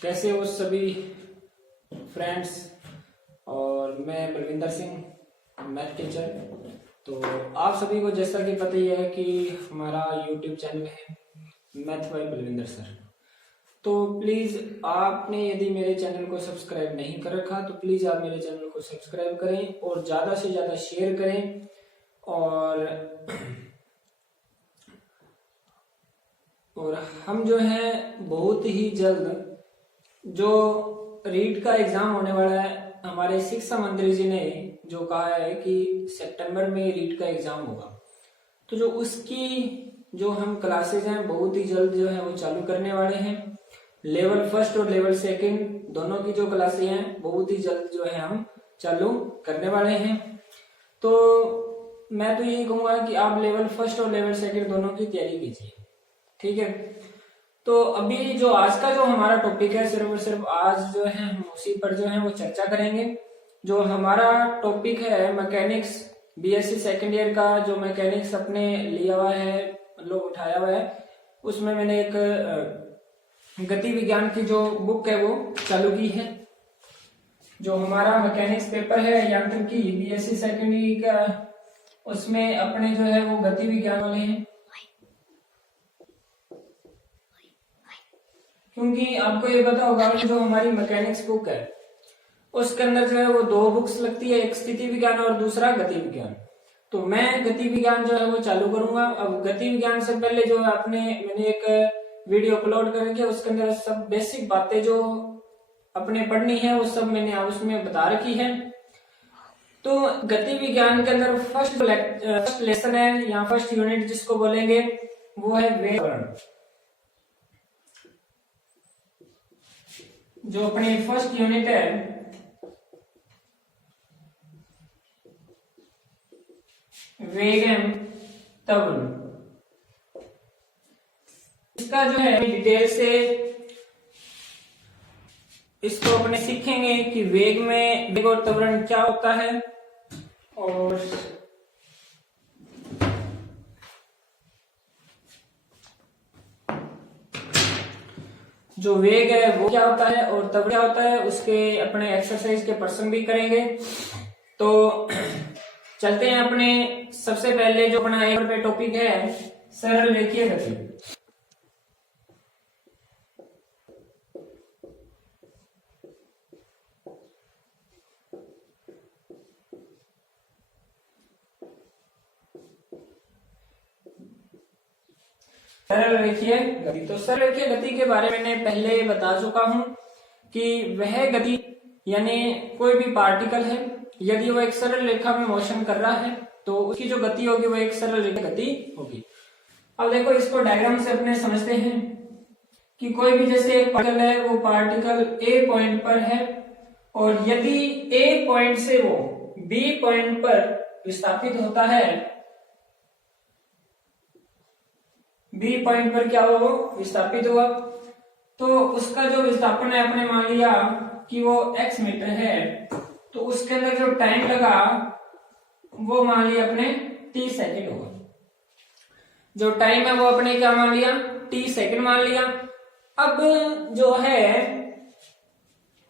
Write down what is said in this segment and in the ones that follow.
कैसे हो सभी फ्रेंड्स। और मैं बलविंदर सिंह, मैथ टीचर। तो आप सभी को जैसा कि पता ही है कि हमारा यूट्यूब चैनल है मैथ बाय बलविंदर सर। तो प्लीज़ आपने यदि मेरे चैनल को सब्सक्राइब नहीं कर रखा तो प्लीज़ आप मेरे चैनल को सब्सक्राइब करें और ज़्यादा से ज़्यादा शेयर करें। और हम जो है बहुत ही जल्द जो रीट का एग्जाम होने वाला है, हमारे शिक्षा मंत्री जी ने जो कहा है कि सितंबर में रीट का एग्जाम होगा, तो जो उसकी जो हम क्लासेज हैं बहुत ही जल्द जो है वो चालू करने वाले हैं। लेवल फर्स्ट और लेवल सेकंड दोनों की जो क्लासेज हैं बहुत ही जल्द जो है हम चालू करने वाले हैं। तो मैं तो यही कहूंगा कि आप लेवल फर्स्ट और लेवल सेकंड दोनों की तैयारी कीजिए, ठीक है। तो अभी जो आज का जो हमारा टॉपिक है सिर्फ और सिर्फ आज जो है हम उसी पर जो है वो चर्चा करेंगे। जो हमारा टॉपिक है मैकेनिक्स, बीएससी सेकेंड ईयर का जो मैकेनिक्स अपने लिया हुआ है, मतलब उठाया हुआ है, उसमें मैंने एक गति विज्ञान की जो बुक है वो चालू की है। जो हमारा मैकेनिक्स पेपर है यांत्रिकी बीएससी सेकेंड ईयर का, उसमें अपने जो है वो गति विज्ञान वाले हैं। क्योंकि आपको ये पता होगा कि जो हमारी मैकेनिक्स बुक है उसके अंदर जो है वो दो बुक्स लगती है, एक स्थिति विज्ञान और दूसरा गति विज्ञान। तो मैं गति विज्ञान जो है वो चालू करूंगा। अब गति विज्ञान से पहले जो है मैंने एक वीडियो अपलोड करके उसके अंदर सब बेसिक बातें जो अपने पढ़नी है वो सब मैंने उसमें बता रखी है। तो गति विज्ञान के अंदर फर्स्ट लेसन है या फर्स्ट यूनिट जिसको बोलेंगे वो है वेग। जो अपनी फर्स्ट यूनिट है वेगम त्वरण, इसका जो है डिटेल से इसको अपने सीखेंगे कि वेग और त्वरण क्या होता है। और जो वेग है वो क्या होता है और त्वरण क्या होता है उसके अपने एक्सरसाइज के पर्सन भी करेंगे। तो चलते हैं अपने सबसे पहले जो अपना एक पे टॉपिक है सरल रेखीय गति। सरल रेखीय गति, तो सरल रेखीय गति के बारे में मैंने पहले बता चुका हूं कि वह गति यानी कोई भी पार्टिकल है यदि वो एक सरल रेखा में मोशन कर रहा है तो उसकी जो गति होगी वो एक सरल रेखा गति होगी। अब देखो इसको डायग्राम से अपने समझते हैं कि कोई भी जैसे एक पार्टिकल है, वो पार्टिकल ए पॉइंट पर है और यदि ए पॉइंट से वो बी पॉइंट पर विस्थापित होता है, बी पॉइंट पर क्या हुआ वो विस्थापित हुआ, तो उसका जो विस्थापन है अपने मान लिया कि वो x मीटर है, तो उसके अंदर जो टाइम लगा वो मान लिया अपने t सेकंड होगा। जो टाइम है वो अपने क्या मान लिया t सेकंड मान लिया। अब जो है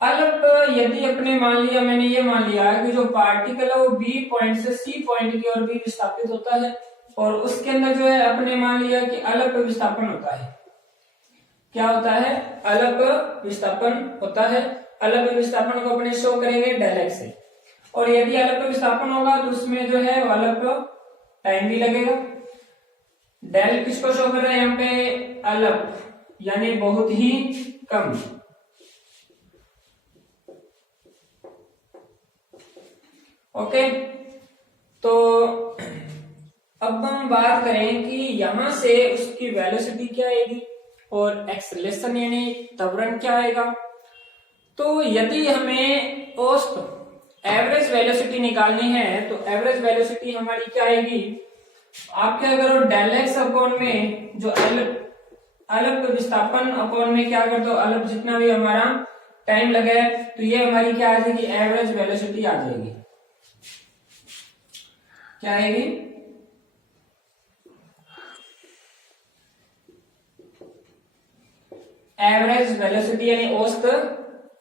अल्प यदि अपने मान लिया, मैंने ये मान लिया कि जो पार्टिकल है वो बी पॉइंट से सी पॉइंट की ओर भी विस्थापित होता है और उसके अंदर जो है अपने मान लिया कि अल्प विस्थापन होता है। क्या होता है? अल्प विस्थापन होता है। अल्प विस्थापन को अपने शो करेंगे डेल एक्स से, और यदि अल्प विस्थापन होगा तो उसमें जो है अल्प टाइम भी लगेगा। डेल किसको शो कर रहे हैं यहाँ पे? अल्प यानी बहुत ही कम। ओके, तो अब हम बात करें कि यहां से उसकी वेलोसिटी क्या आएगी और एक्सेलरेशन यानी त्वरण क्या आएगा। तो यदि हमें औसत एवरेज वेलोसिटी निकालनी है तो एवरेज वेलोसिटी हमारी क्या आएगी? आप क्या करो, डेल एक्स अपॉन में जो अल्प विस्थापन अपॉन में क्या कर दो, अल्प जितना भी हमारा टाइम लगे, तो ये हमारी क्या आ जाएगी? एवरेज वेलोसिटी आ जाएगी। क्या आएगी? एवरेज वेलोसिटी यानी औसत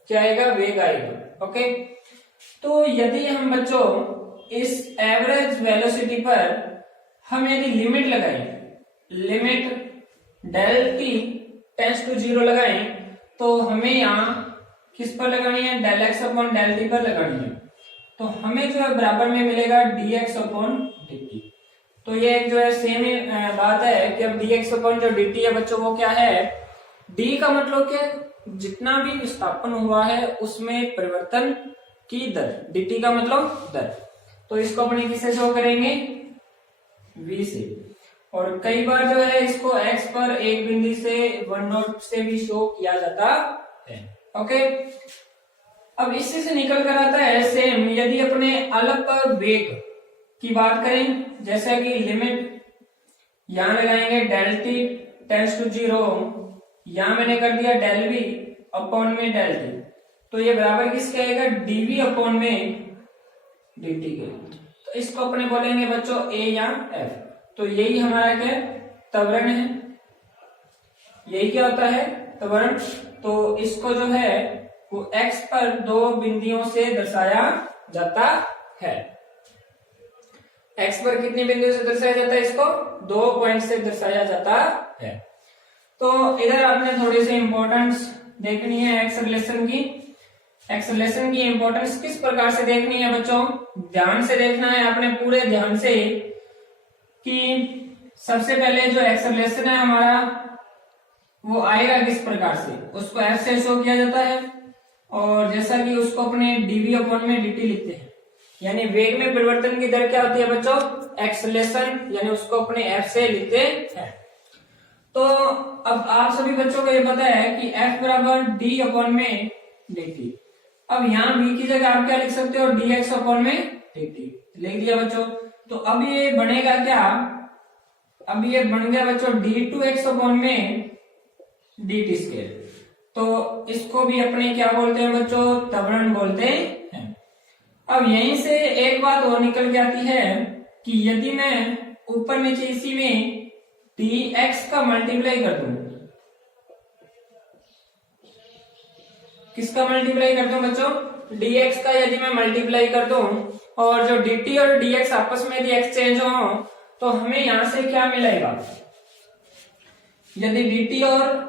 क्या आएगा, वेग आएगा। ओके, तो यदि हम बच्चों इस एवरेज वेलोसिटी पर हम यदि लिमिट लगाएं, limit del T tends to 0 लगाएं, तो हमें यहाँ किस पर लगानी है, del X upon del T पर लगानी है। तो हमें जो है बराबर में मिलेगा D x upon D T. तो ये एक जो है सेम बात है कि अब डी एक्स अपॉन जो डी टी है बच्चों वो क्या है, डी का मतलब क्या, जितना भी विस्थापन हुआ है उसमें परिवर्तन की दर, डी टी का मतलब दर। तो इसको अपने किससे शो करेंगे, v से। और कई बार जो है इसको x पर एक बिंदु से 1 से भी शो किया जाता है। ओके, अब इसी से निकल कर आता है सेम, यदि अपने अल्प वेग की बात करें, जैसा कि लिमिट यहां लगाएंगे डेल टी टेंड्स टू 0, यहां मैंने कर दिया डेल वी अपॉन में डेल टी, तो ये बराबर किसके आएगा, डीवी अपॉन में dt के। तो इसको अपने बोलेंगे बच्चों a या f। तो यही हमारा क्या त्वरण है, यही क्या होता है त्वरण। तो इसको जो है वो x पर दो बिंदुओं से दर्शाया जाता है। x पर कितने बिंदुओं से दर्शाया जाता है, इसको 2 पॉइंट से दर्शाया जाता है। तो इधर आपने थोड़ी सी इंपॉर्टेंस देखनी है एक्सेलरेशन की। एक्सेलरेशन की इंपॉर्टेंस किस प्रकार से देखनी है बच्चों, ध्यान से देखना है आपने, पूरे ध्यान से, कि सबसे पहले जो एक्सेलरेशन है हमारा वो आएगा किस प्रकार से, उसको f से शो किया जाता है, और जैसा कि उसको अपने dv अपॉन में dt लिखते हैं, यानी वेग में परिवर्तन की दर क्या होती है बच्चों, एक्सेलरेशन, यानी उसको अपने f से लिखते हैं। तो अब आप सभी बच्चों को ये पता है कि f बराबर d अपॉन में dt। अब यहाँ v की जगह आप क्या लिख सकते हो, dx अपॉन में dt लिख दिया बच्चों। तो अब ये बनेगा क्या, अब ये बन गया बच्चों d2x अपॉन में dt स्क्वायर। तो इसको भी अपने क्या बोलते हैं बच्चों, त्वरण बोलते हैं। अब यहीं से एक बात और निकल के आती है कि यदि मैं ऊपर नीचे इसी में dx का मल्टीप्लाई कर दूं, किसका मल्टीप्लाई कर दूं बच्चों, dx का यदि मैं मल्टीप्लाई कर दूं, और जो dt और dx आपस में यदि एक्सचेंज हो, तो हमें यहां से क्या मिलेगा, यदि dt और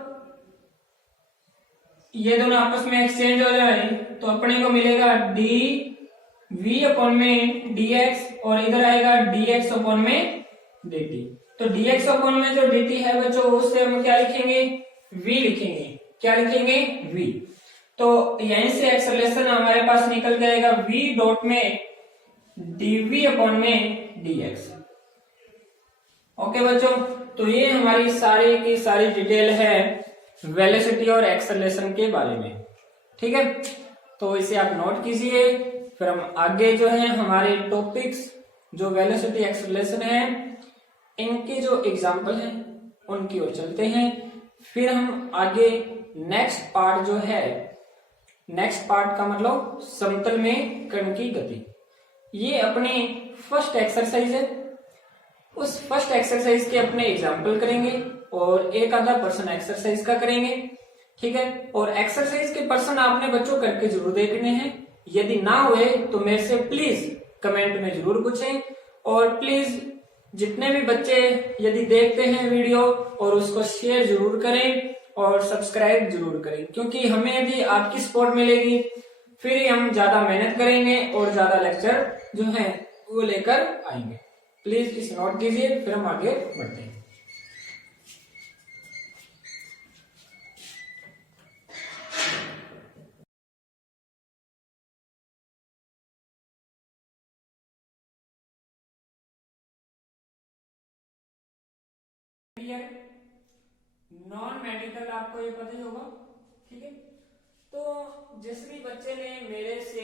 ये दोनों आपस में एक्सचेंज हो जाए तो अपने को मिलेगा dv अपॉन में dx, और इधर आएगा dx अपॉन में dt। तो dx अपॉन में जो dt है बच्चों उससे हम क्या लिखेंगे, v लिखेंगे, क्या लिखेंगे, v। तो यहीं से एक्सेलरेशन हमारे पास निकल जाएगा v डॉट में dv अपॉन में dx। ओके बच्चों, तो ये हमारी सारी की सारी डिटेल है वेलोसिटी और एक्सेलरेशन के बारे में। ठीक है, तो इसे आप नोट कीजिए, फिर हम आगे जो है हमारे टॉपिक्स जो वेलोसिटी एक्सेलरेशन है इनके जो एग्जाम्पल हैं उनकी ओर चलते हैं। फिर हम आगे नेक्स्ट पार्ट जो है, नेक्स्ट पार्ट का मतलब समतल में कण की गति, ये अपनी फर्स्ट एक्सरसाइज है। उस फर्स्ट एक्सरसाइज के अपने एग्जाम्पल करेंगे और एक आधा पर्सन एक्सरसाइज का करेंगे। ठीक है, और एक्सरसाइज के पर्सन आपने बच्चों करके जरूर देखने हैं, यदि ना हुए तो मेरे से प्लीज कमेंट में जरूर पूछें, और प्लीज जितने भी बच्चे यदि देखते हैं वीडियो और उसको शेयर जरूर करें और सब्सक्राइब जरूर करें, क्योंकि हमें यदि आपकी सपोर्ट मिलेगी फिर ही हम ज्यादा मेहनत करेंगे और ज्यादा लेक्चर जो है वो लेकर आएंगे। प्लीज इसे नोट कीजिए, फिर हम आगे बढ़ते हैं। नॉन मेडिकल आपको ये पता ही होगा। ठीक है, तो जिस भी बच्चे ने मेरे से,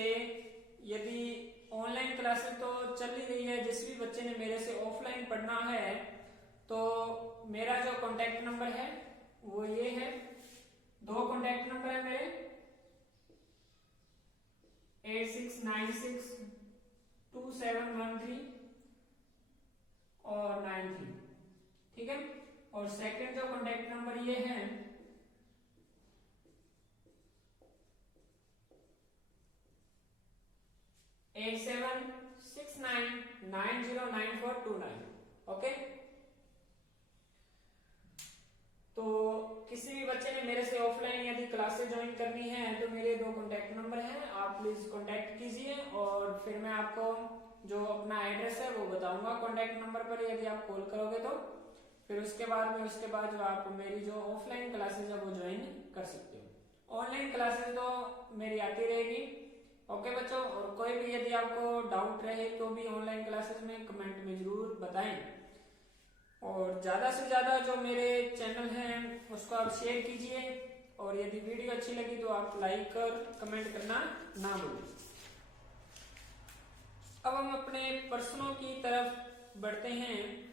यदि ऑनलाइन क्लासेस तो चल ही रही है, जिस भी बच्चे ने मेरे से ऑफलाइन पढ़ना है तो मेरा जो कांटेक्ट नंबर है वो ये है, दो कांटेक्ट नंबर है मेरे, 86962713 और 93। ठीक है, और सेकंड जो कांटेक्ट नंबर ये है 909429। ओके, तो किसी भी बच्चे ने मेरे से ऑफलाइन यदि क्लासेस ज्वाइन करनी है तो मेरे 2 कॉन्टेक्ट नंबर हैं, आप प्लीज कॉन्टेक्ट कीजिए और फिर मैं आपको जो अपना एड्रेस है वो बताऊंगा कॉन्टेक्ट नंबर पर, यदि आप कॉल करोगे तो फिर उसके बाद जो आप मेरी जो ऑफलाइन क्लासेस है वो ज्वाइन कर सकते हो। ऑनलाइन क्लासेस तो मेरी आती रहेगी। ओके बच्चों, और कोई भी यदि आपको डाउट रहे तो भी ऑनलाइन क्लासेस में कमेंट में जरूर बताएं, और ज्यादा से ज्यादा जो मेरे चैनल हैं उसको आप शेयर कीजिए, और यदि वीडियो अच्छी लगी तो आप लाइक और कमेंट करना ना भूलें। अब हम अपने प्रश्नों की तरफ बढ़ते हैं।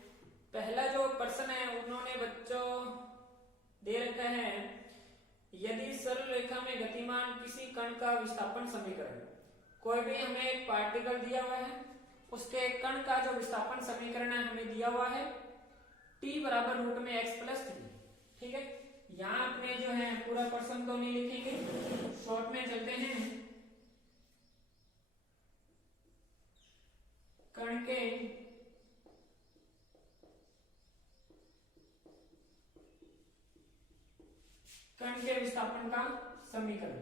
पहला जो प्रश्न है उन्होंने बच्चों दे रखा है, यदि सरल रेखा में गतिमान किसी कण का विस्थापन समीकरण, कोई भी हमें एक पार्टिकल दिया हुआ है, उसके कण का जो विस्थापन समीकरण है हमें दिया हुआ है t बराबर रूट में x+3। ठीक है, यहां अपने जो है पूरा प्रश्न तो नहीं लिखेंगे, शॉर्ट में चलते हैं। कण के विस्थापन का समीकरण,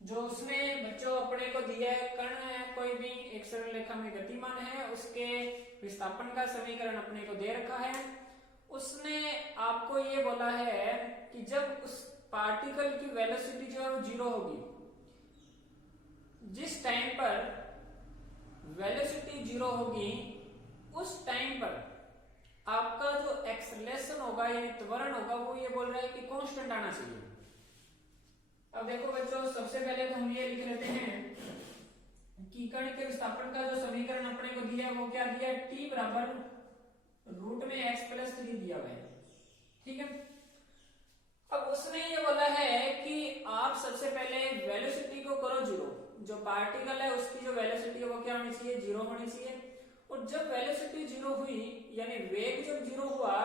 जो उसने बच्चों अपने को दिया है, कण है कोई भी एक सरल रेखा में गतिमान है, उसके विस्थापन का समीकरण अपने को दे रखा है। उसने आपको ये बोला है कि जब उस पार्टिकल की वेलोसिटी जो है वो 0 होगी, जिस टाइम पर वेलोसिटी 0 होगी उस टाइम पर आपका जो एक्सेलरेशन होगा यानी त्वरण होगा वो ये बोल रहा है कि कांस्टेंट आना चाहिए। अब देखो बच्चों, सबसे पहले तो हम ये लिख लेते हैं कि कण के विस्थापन का जो समीकरण अपने को दिया है वो क्या दिया है, t बराबर रूट में x+3 दिया हुआ है। ठीक है, अब उसने ये बोला है कि आप सबसे पहले वेलोसिटी को करो 0, जो पार्टिकल है उसकी जो वेलोसिटी है वो क्या होनी चाहिए, 0 होनी चाहिए। और जब वेलोसिटी 0 हुई यानी वेग जब 0 हुआ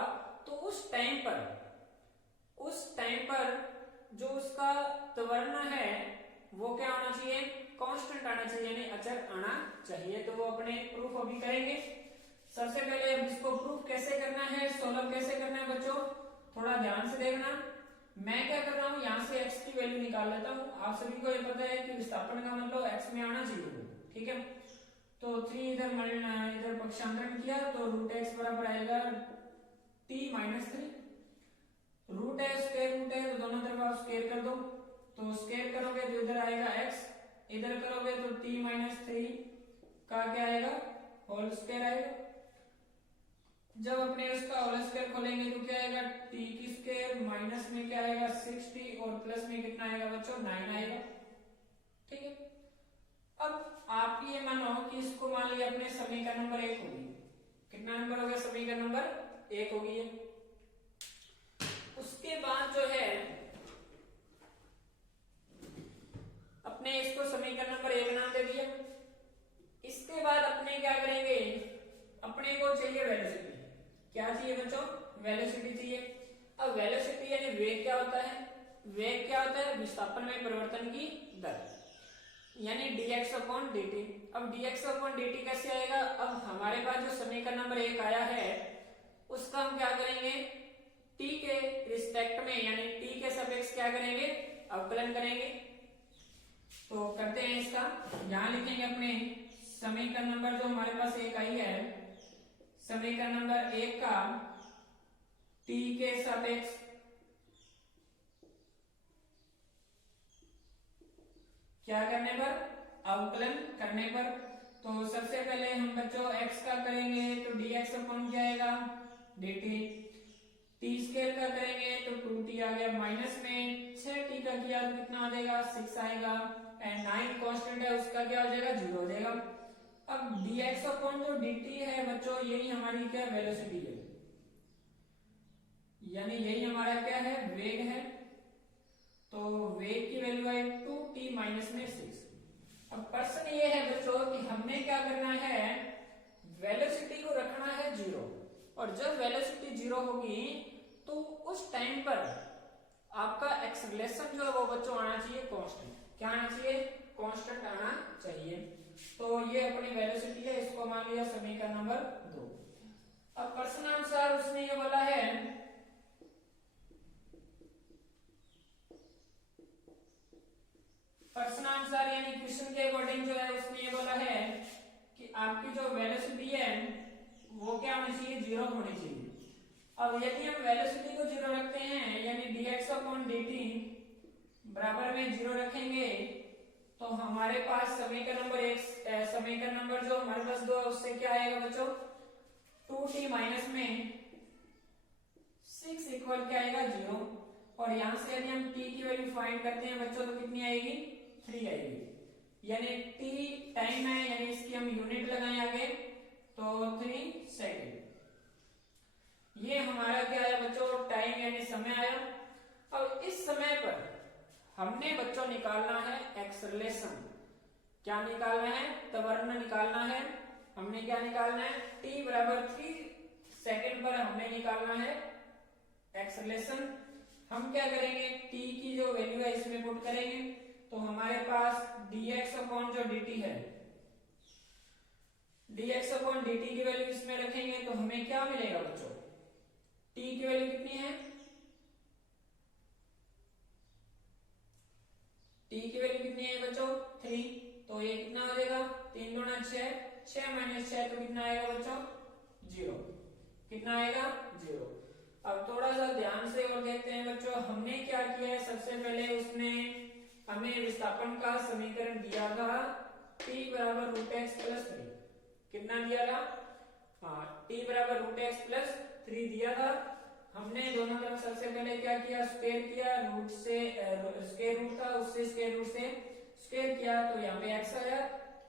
तो उस टाइम पर जो उसका त्वरण है वो क्या होना चाहिए, कांस्टेंट आना चाहिए यानी अचर आना चाहिए। तो वो अपने प्रूफ अभी करेंगे। सबसे पहले अब इसको प्रूफ कैसे करना है, सोल्व कैसे करना है बच्चों, थोड़ा ध्यान से देखना। मैं क्या कर रहा हूं, यहां से x की वैल्यू निकाल लेता हूं। आप सभी को ये पता है कि विस्थापन का मतलब x में आना चाहिए। ठीक है, तो 3 इधर पक्षांतरण किया तो रूट x बराबर आएगा t-3। रूट है स्क्वायर रूट है तो दोनों तरफ आप स्क्वायर कर दो, तो स्क्वायर करोगे तो इधर आएगा x, इधर करोगे तो t-3 का क्या आएगा, होल स्क्वायर आएगा। जब अपने उसका होल स्क्वायर खोलेंगे तो क्या आएगा, t की स्क्वायर माइनस में क्या आएगा 6t और प्लस में कितना आएगा बच्चों 9 आएगा। ठीक है, अब आप ये मानो कि इसको मान लिया अपने समीकरण नंबर 1 होगी। कितना नंबर हो गया, समीकरण नंबर 1 होगी है। उसके बाद जो है अपने इसको समीकरण नंबर 1 नाम दे दिया। इसके बाद अपने क्या करेंगे, अपने को चाहिए वेलोसिटी। क्या चाहिए बच्चों, वेलोसिटी चाहिए। अब वेलोसिटी यानी वेग क्या होता है, वेग क्या होता है, विस्थापन में परिवर्तन की दर यानी dx/dt। अब dx/dt कैसे आएगा, अब हमारे पास जो समीकरण नंबर 1 आया है उसका हम क्या करेंगे, t के रिस्पेक्ट में यानी t के सापेक्ष क्या करेंगे, अवकलन करेंगे। तो करते हैं इसका, यहां लिखेंगे अपने समीकरण नंबर जो हमारे पास 1 आई है, समीकरण नंबर 1 का t के सापेक्ष क्या करने पर, अवकलन करने पर। तो सबसे पहले हम बच्चों x का करेंगे तो dx अपन क्या आएगा dt, t स्क्वायर का करेंगे तो 2t आ गया, माइनस में 6t का किया तो कितना आ जाएगा 6 आएगा, एंड 9 कांस्टेंट है उसका क्या हो जाएगा 0 हो जाएगा। अब dx अपॉन जो dt है बच्चों यही हमारी क्या वेलोसिटी है, यानी यही हमारा क्या है वेग है। तो वेग की वैल्यू है 2t माइनस में 6। अब प्रश्न ये है बच्चों कि हमने क्या करना है, वेलोसिटी को रखना है 0, और जब वेलोसिटी 0 होगी तो उस टाइम पर आपका एक्सेलरेशन जो है वो बच्चों आना चाहिए कांस्टेंट। क्या आना चाहिए, कांस्टेंट आना चाहिए। तो ये अपनी वेलोसिटी है, इसको मान लिया समीकरण नंबर 2। अब प्रश्नानुसार उसने ये बोला है प्रश्नानुसार यानी क्वेश्चन के अकॉर्डिंग जो है उसने ये बोला है कि आपकी जो वेलोसिटी है वो क्या होनी चाहिए, 0 होनी चाहिए। अब यदि हम वेलोसिटी को 0 रखते हैं यानी dx/dt बराबर में 0 रखेंगे तो हमारे पास समीकरण नंबर 1 समीकरण नंबर जो हमारे पास 2 है उससे क्या आएगा बच्चों, 2t माइनस में 6 इक्वल क्या आएगा 0। और यहां से यदि हम t की वैल्यू फाइंड करते हैं बच्चों तो कितनी आएगी, 3 आएगी। यानी t टाइम है यानी इसकी हम यूनिट लगाएं आगे तो 3 सेकेंड। ये हमारा क्या है बच्चों, टाइम यानी समय आया। अब इस समय पर हमने बच्चों निकालना है एक्सेलरेशन। क्या निकालना है, त्वरण निकालना है। हमने क्या निकालना है, t बराबर 3 सेकेंड पर हमने निकालना है एक्सेलरेशन। हम क्या करेंगे, t की जो वैल्यू है इसमें पुट करेंगे तो हमारे पास dx/dt है, dx/dt की वैल्यू इसमें रखेंगे तो हमें क्या मिलेगा बच्चों, t की वैल्यू कितनी है, t की वैल्यू कितनी है बच्चों 3। तो ये कितना हो जाएगा, 3 दूना 6, 6 माइनस 6 तो कितना आएगा बच्चों 0। कितना आएगा 0। अब थोड़ा सा ध्यान से और देखते हैं बच्चों, हमने क्या किया है, सबसे पहले उसने हमें विस्थापन का समीकरण दिया था t बराबर √x+3। कितना दिया था, हाँ t बराबर √x+3 दिया था। हमने दोनों तरफ सबसे पहले क्या किया, स्क्वायर किया, रूट से स्क्वायर रूट था उससे स्क्वायर रूट से स्क्वायर किया तो यहाँ पे x आया,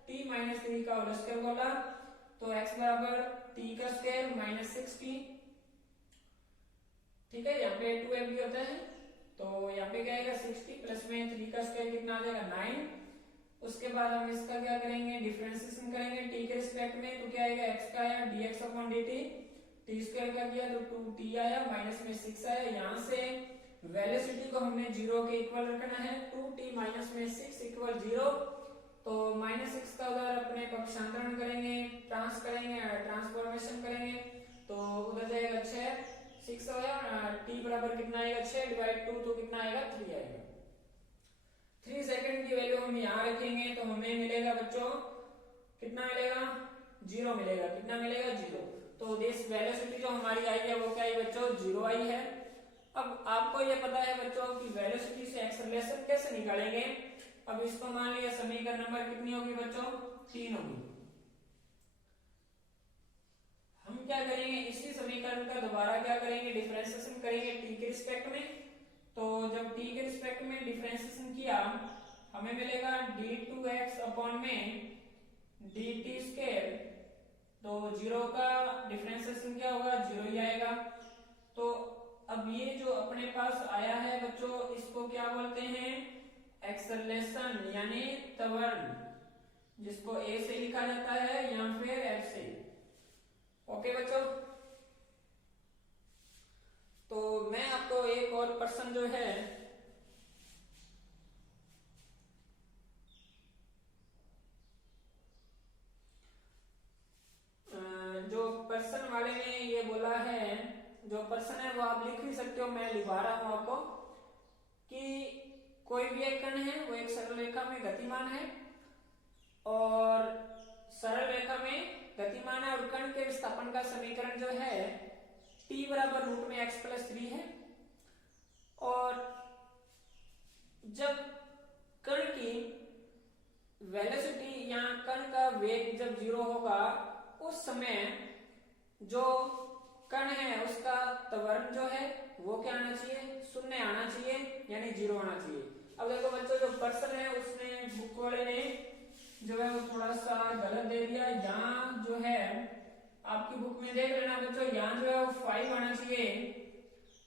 t माइनस 3 का होल स्क्वायर बोला तो x बराबर t का स्क्वायर माइनस 6t। ठीक है, यहाँ पे 2f भी होता है तो यहाँ पे क्या आएगा 60 प्लस में 3 का स्क्वायर कितना आ जाएगा 9। उसके बाद हम इसका क्या करेंगे, डिफरेंशिएशन करेंगे t के रिस्पेक्ट में तो क्या आएगा, x का आया dx/dt, t स्क्वायर का किया तो 2t आया, माइनस में 6 आया। यहाँ से वेलोसिटी को हमने 0 के इक्वल रखना है, 2t माइनस में 6 इक्वल 0। तो -6 का उधर अपने पक्षांतरण करेंगे, ट्रांसफॉर्मेशन करेंगे तो उधर जाएगा 6, 6 आया, t बराबर कितना आएगा 6 डिवाइड 2 तो कितना आएगा 3 आएगा। 3 सेकंड की वैल्यू हम यहाँ रखेंगे तो हमें मिलेगा बच्चों कितना मिलेगा, 0 मिलेगा। कितना मिलेगा 0। तो दिस वेलोसिटी जो हमारी आई है वो क्या आई बच्चों 0 आई है। अब आपको ये पता है बच्चों कि वेलोसिटी से एक्सेलरेशन कैसे निकालेंगे। अब इसको मान लिया समीकरण नंबर कितनी होगी बच्चों 3 होगी। हम क्या करेंगे, इसी समीकरण का दोबारा क्या करेंगे, डिफरेंशिएशन करेंगे t के रिस्पेक्ट में। तो जब t के रिस्पेक्ट में डिफरेंशिएशन किया हमें मिलेगा d2x अपॉन में dt स्क्वायर। तो 0 का डिफरेंशिएशन क्या होगा 0 ही आएगा। तो अब ये जो अपने पास आया है बच्चों इसको क्या बोलते हैं, एक्सेलरेशन यानी त्वरण, जिसको a से लिखा जाता है या फिर f से। ओके बच्चों, तो मैं आपको एक और प्रश्न जो है जो प्रश्न वाले ने ये बोला है, जो प्रश्न है वो आप लिख भी सकते हो, मैं लिखवा रहा हूं आपको कि कोई भी एक कण है वो एक सरल रेखा में गतिमान है और सरल रेखा में गतिमान है और कण के विस्थापन का समीकरण जो है t बराबर रूट में x+3 है। और जब कण की वेलोसिटी या कण का वेग जब 0 होगा उस समय जो कण है उसका त्वरण जो है वो क्या आना चाहिए, 0 आना चाहिए यानी 0 आना चाहिए। अब देखो बच्चों जो प्रश्न है उसने बुक वाले ने जो है वो थोड़ा सा गलत दे दिया। यहाँ जो है आपकी बुक में देख लेना बच्चों, यहाँ जो है वो 5 आना चाहिए।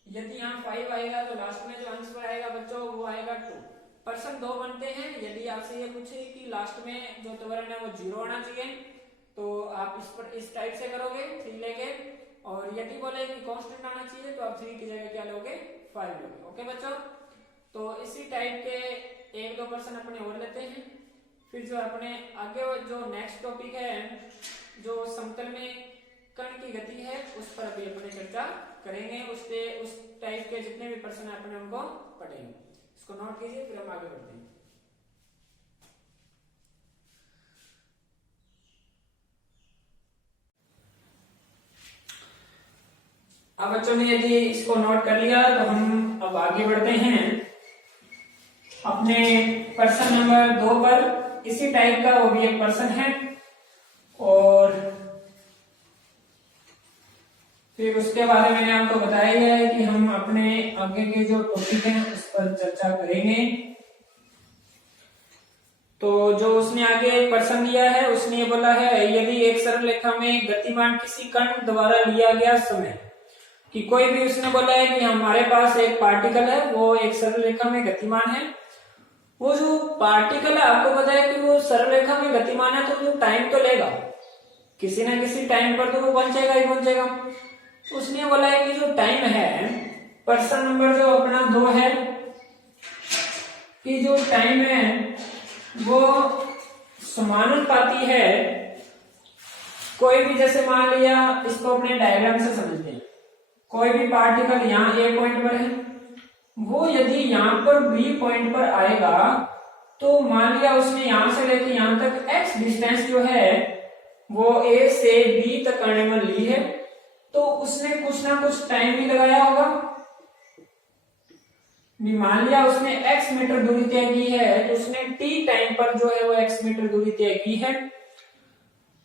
यदि यहाँ 5 आएगा तो लास्ट में जो आंसर आएगा बच्चों वो आएगा 2। प्रश्न 2 बनते हैं। यदि आपसे ये पूछे कि लास्ट में जो त्वरण है वो 0 आना चाहिए तो आप इस पर इस टाइप से करोगे 3 लेके, और यदि बोले कि कांस्टेंट आना चाहिए तो आप 3 की जगह क्या लोगे 5 लोगे। ओके बच्चों, तो इसी टाइप के 1-2 प्रश्न अपने और लेते हैं। फिर जो अपने आगे जो नेक्स्ट टॉपिक है जो समतल में कण की गति है उस पर अभी अपने चर्चा करेंगे। उस टाइप के जितने भी प्रश्न है अपने उनको पढ़ेंगे। इसको नोट कीजिए, फिर हम आगे बढ़ते हैं। अब बच्चों ने यदि इसको नोट कर लिया तो हम अब आगे बढ़ते हैं अपने प्रश्न नंबर 2 पर। इसी टाइप का वो भी एक प्रश्न है और फिर उसके बारे में मैंने आपको बताया गया है कि हम अपने आगे के जो टॉपिक हैं उस पर चर्चा करेंगे। तो जो उसने आगे एक प्रश्न दिया है उसने ये बोला है, यदि एक सरल रेखा में गतिमान किसी कण द्वारा लिया गया समय, कि कोई भी उसने बोला है कि हमारे पास एक पार्टिकल है वो एक सरल रेखा में गतिमान है। वो जो पार्टिकल है आपको पता है कि वो सरल रेखा में गतिमान है तो वो टाइम तो लेगा, किसी ना किसी टाइम पर तो वो पहुंचेगा ही पहुंचेगा। तो उसने बोला है कि जो टाइम है, प्रश्न नंबर जो अपना 2 है कि जो टाइम है वो समानुपाती है। कोई भी जैसे मान लिया, इसको अपने डायग्राम से समझते हैं, कोई भी पार्टिकल यहाँ ए पॉइंट पर है, वो यदि यहाँ पर बी पॉइंट पर आएगा तो मान लिया उसने यहां से लेके यहां तक x डिस्टेंस जो है वो a से b तक आने में ली है, तो उसने कुछ ना कुछ टाइम भी लगाया होगा। मान लिया उसने x मीटर दूरी तय की है तो उसने t टाइम पर जो है वो x मीटर दूरी तय की है।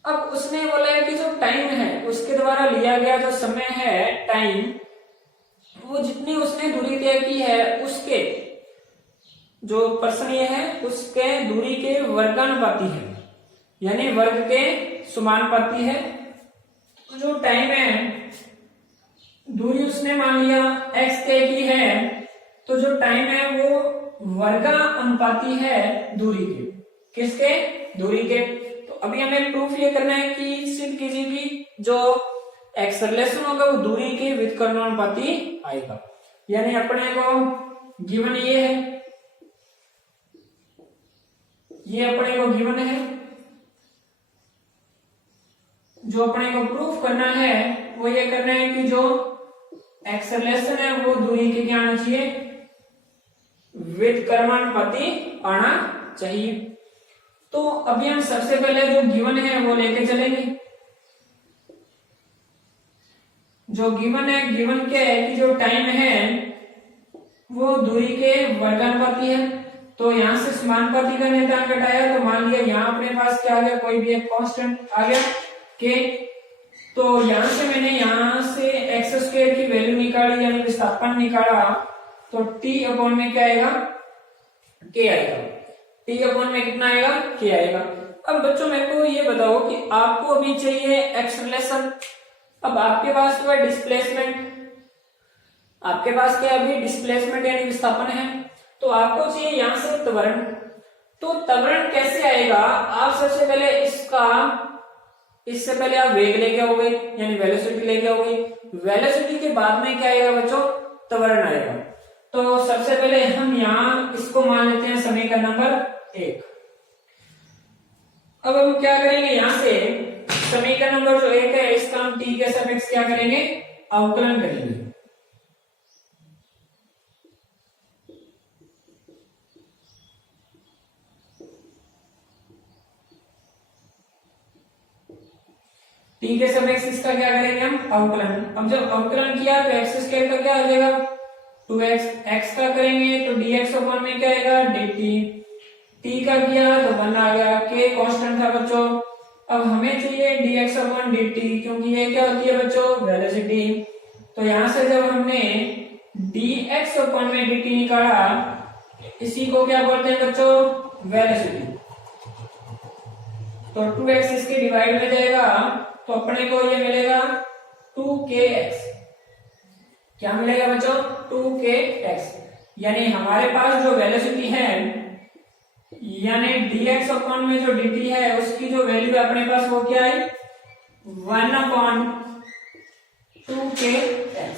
अब उसने बोला है कि जो टाइम है उसके द्वारा लिया गया जो समय है टाइम, वो जितनी उसने दूरी तय की है उसके जो प्रश्न ये है उसके दूरी के वर्गानुपाती है, यानी वर्ग के समानुपाती है। तो जो टाइम है दूरी उसने मान लिया x तय की है, तो जो टाइम है वो वर्गानुपाती है दूरी के, किसके? दूरी के। तो अभी हमें प्रूफ ये करना है कि सिद्ध कीजिए कि जो एक्सेलरेशन होगा वो दूरी के व्युत्क्रमानुपाती आएगा। यानी अपने को गिवन ये है, ये अपने को गिवन है, जो अपने को प्रूफ करना है वो ये करना है कि जो एक्सेलरेशन है वो दूरी के क्या आना चाहिए? व्युत्क्रमानुपाती आना चाहिए। तो अभी हम सबसे पहले जो गिवन है वो लेके चलेंगे। जो गिवन है, गिवन क्या है कि जो टाइम है वो दूरी के वर्गानुपाती है। तो यहां से समानुपाती का नियतांक घटाया तो मान लिया यहाँ अपने पास क्या आ गया, कोई भी एक कांस्टेंट आ गया के। तो यहां से मैंने यहां से एक्स स्क्वायर की वैल्यू निकाली यानी विस्थापन निकाला, तो टी अपॉन में क्या आएगा? के आएगा। टी अपॉन में कितना आएगा? के आएगा। अब बच्चों मेरे को ये बताओ कि आपको अभी चाहिए एक्सेलरेशन, अब आपके पास तो है डिस्प्लेसमेंट, आपके पास क्या अभी डिस्प्लेसमेंट यानी विस्थापन है, तो आपको चाहिए यहां से त्वरण। तो त्वरण कैसे आएगा? आप सबसे पहले इससे पहले आप वेग लेके आओगे यानी वेलोसिटी लेके आओगे, वेलोसिटी के बाद में क्या आएगा बच्चों? त्वरण आएगा। तो सबसे पहले हम यहां इसको मान लेते हैं समीकरण नंबर 1। अब हम क्या करेंगे, यहां से समीकरण नंबर जो 1 है इसका हम t के सापेक्ष क्या करेंगे? अवकलन करेंगे। t के सापेक्ष इसका क्या करेंगे हम? अवकलन। अब जब अवकलन किया तो एक्स स्क्वायर का क्या आ जाएगा? 2x। x का करेंगे तो dx अपॉन में क्या आएगा? dt। t का किया तो 1 आ गया, k कांस्टेंट था बच्चों। अब हमें चाहिए dx अपॉन dt, क्योंकि ये क्या होती है बच्चों? वेलोसिटी। तो यहां से जब हमने dx अपॉन में dt निकाला, इसी को क्या बोलते हैं बच्चों? वेलोसिटी। तो 2x इसके डिवाइड में जाएगा तो अपने को ये मिलेगा 2kx। क्या मिलेगा बच्चों? 2kx। यानी हमारे पास जो वेलोसिटी है यानी dx अपॉन में जो dt है उसकी जो वैल्यू है अपने पास वो क्या है? 1/2kx।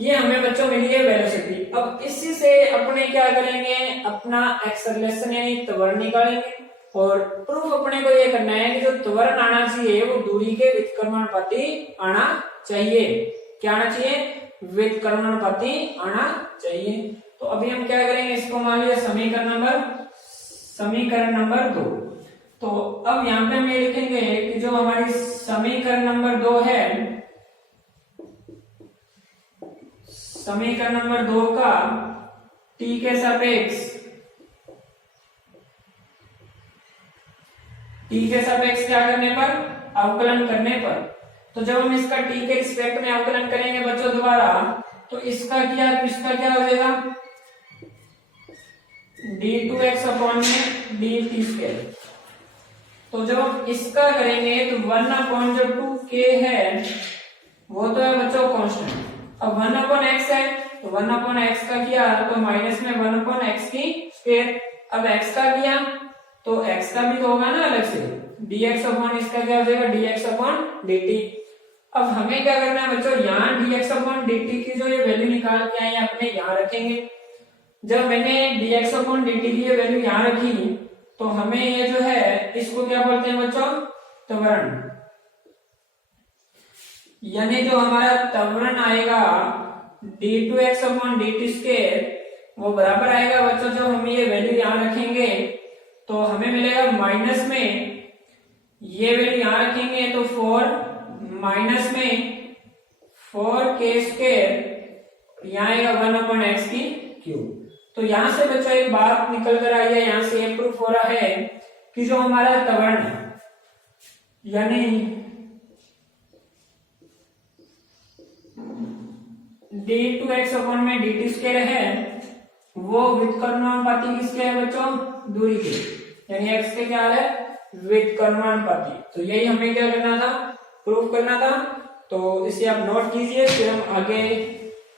ये हमें बच्चों मिली है वेलोसिटी। अब इसी से अपने क्या करेंगे, अपना एक्सेलरेशन यानी त्वरण निकालेंगे और प्रूफ अपने को ये करना है कि जो त्वरण आना चाहिए वो दूरी के व्युत्क्रमानुपाती आना चाहिए। क्या आना चाहिए, व्युत्क्रमानुपाती आना चाहिए। तो अभी हम क्या करेंगे, इसको मान लिया समीकरण नंबर 2। तो अब यहाँ पे हम ये लिखेंगे कि जो हमारी समीकरण नंबर 2 है, समीकरण नंबर 2 का t के सापेक्ष क्या करने पर, अवकलन करने पर, तो जब हम इसका t के रिस्पेक्ट में अवकलन करेंगे बच्चों दोबारा, तो इसका क्या हो जाएगा, d2x अपॉन में dt स्क्वायर। तो जब हम इसका करेंगे तो 1 अपॉन जो 2k है वो तो है बच्चों कांस्टेंट। अब 1 अपॉन x है तो 1 अपॉन x का किया तो माइनस में 1 अपॉन x की स्क्वायर। अब x का किया तो x का भी तो होगा ना अलग से, dx अपॉन इसका क्या हो जाएगा, dx अपॉन dt। अब हमें क्या करना है बच्चों, यहाँ dx अपॉन dt की जो ये वैल्यू निकाल के आए अपने यहाँ रखेंगे। जब मैंने dx अपॉन dt की ये वैल्यू यहाँ रखी तो हमें ये जो है इसको क्या बोलते हैं बच्चों, त्वरण। यानी जो हमारा त्वरण आएगा d2x अपॉन dt स्क्वायर वो बराबर आएगा बच्चों, जब हम ये वैल्यू यहाँ रखेंगे तो हमें मिलेगा माइनस में ये वैल्यू यहाँ रखेंगे तो 4 माइनस में 4k स्क्वायर, यहाँ आएगा 1 अपॉन x की क्यूब। तो यहां से बच्चों एक बात निकल कर आई है, यहां से ये प्रूफ हो रहा है कि जो हमारा त्वरण है यानी d2x अपॉन में dt स्क्वायर है वो व्युत्क्रमानुपाती किसके है बच्चों, दूरी के, यानी x के क्या है, व्युत्क्रमानुपाती। तो यही हमें क्या करना था, प्रूफ करना था। तो इसे आप नोट कीजिए, फिर हम आगे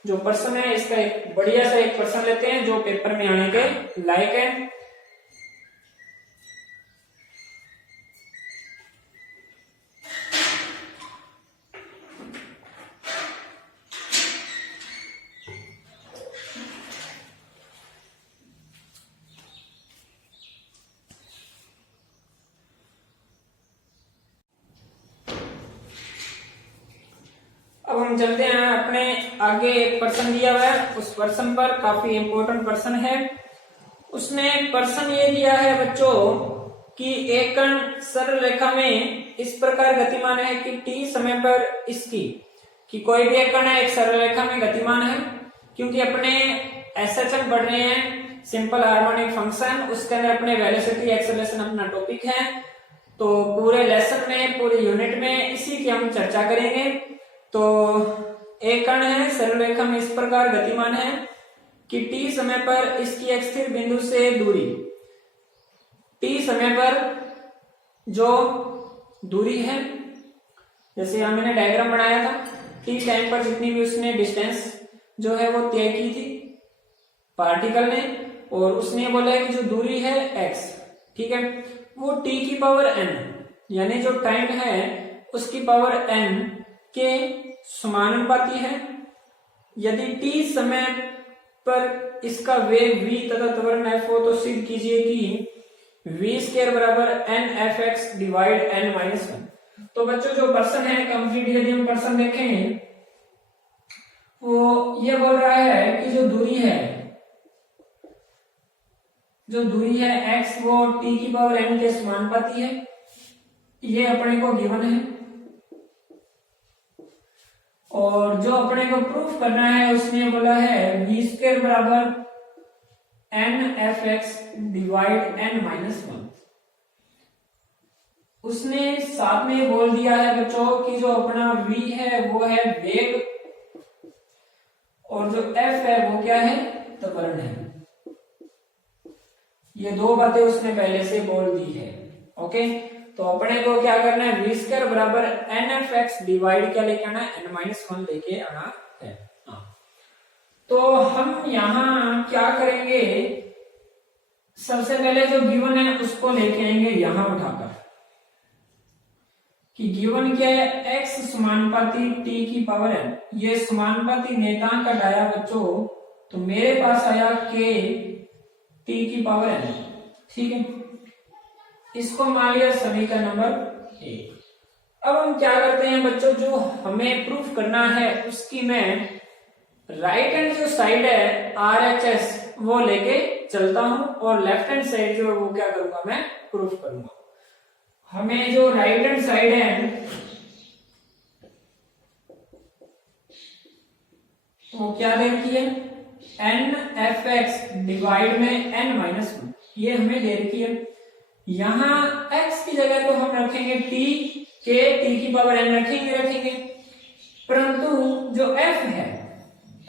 जो प्रश्न है इसका एक बढ़िया सा एक प्रश्न लेते हैं जो पेपर में आने के लायक है। अब हम चलते हैं अपने आगे, एक प्रश्न दिया हुआ है, उस प्रश्न पर काफी इंपॉर्टेंट प्रश्न है। उसने प्रश्न ये दिया है बच्चों कि एक कण सरल रेखा में इस प्रकार गतिमान है कि t समय पर इसकी, कि कोई भी एक कण है एक सरल रेखा में गतिमान है, क्योंकि अपने एसएचएम पढ़ रहे हैं सिंपल हार्मोनिक फंक्शन, उसके अंदर अपने वेलोसिटी एक्सेलरेशन अपना टॉपिक है। तो पूरे लेसन में, पूरे यूनिट में इसी की हम चर्चा करेंगे। तो एक कण है सरल रेखा में इस प्रकार गतिमान है कि t समय पर इसकी एक स्थिर बिंदु से दूरी, t समय पर जो दूरी है, जैसे यहां मैंने डायग्राम बनाया था, t टाइम पर जितनी भी उसने डिस्टेंस जो है वो तय की थी पार्टिकल ने, और उसने बोला है कि जो दूरी है x, ठीक है, वो t की पावर n यानी जो टाइम है उसकी पावर n के समानुपाती है। यदि t समय पर इसका वेग v तथा त्वरण f हो तो सिद्ध कीजिए कि v स्क्वायर बराबर n fx divide n minus 1। तो बच्चों जो प्रश्न है कंप्लीट यदि हम प्रश्न देखें वो ये बोल रहा है कि जो दूरी है x वो t की पावर n के समानुपाती है, ये अपने को गिवन है। और जो अपने को प्रूफ करना है उसने बोला है v स्क्वायर बराबर n fx divide n minus 1। उसने साथ में बोल दिया है बच्चों कि जो अपना v है वो है वेग और जो f है वो क्या है, त्वरण है। ये दो बातें उसने पहले से बोल दी है। ओके, तो अपने को क्या करना है, v स्क्वायर बराबर n fx डिवाइड क्या लेके आना है, n माइनस 1 लेके आना है। तो हम यहां क्या करेंगे, सबसे पहले जो गिवन है उसको लेके आएंगे यहां उठाकर, कि गिवन क्या है, x समानुपाती t की पावर n, ये समानुपाती नेतांक का डाया बच्चों, तो मेरे पास आया k t की पावर n। ठीक है, इसको मान लिया समीकरण नंबर 1। अब हम क्या करते हैं बच्चों, जो हमें प्रूफ करना है उसकी मैं राइट हैंड जो साइड है RHS वो लेके चलता हूं, और लेफ्ट हैंड साइड जो है वो क्या करूंगा, मैं प्रूफ करूंगा। हमें जो राइट हैंड साइड है वो क्या दे रखी है, NFX डिवाइड में n-1, ये हमें दे रखी है। यहां x की जगह तो हम रखेंगे t की पावर n रखेंगे, परंतु जो f है,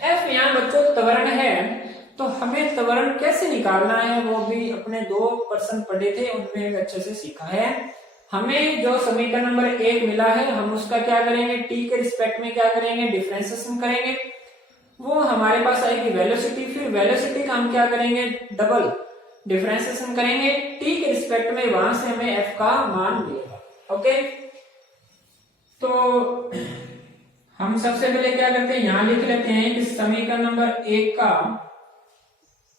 f यहाँ बच्चों त्वरण है, तो हमें त्वरण कैसे निकालना है वो भी अपने 2% पढ़े थे, उनमें अच्छे से सीखा है। हमें जो समीकरण नंबर 1 मिला है, हम उसका क्या करेंगे, t के रिस्पेक्ट में क्या करेंगे, डिफरेंशिएशन करेंगे, वो हमारे पास आएगी वेलोसिटी। फिर वेलोसिटी का हम क्या करेंगे, डबल डिफरेंशिएशन करेंगे t के रिस्पेक्ट में, वहां से हमें f का मान मिलेगा। ओके, तो हम सबसे पहले क्या करते हैं, यहां लिख लेते हैं कि समीकरण नंबर 1 का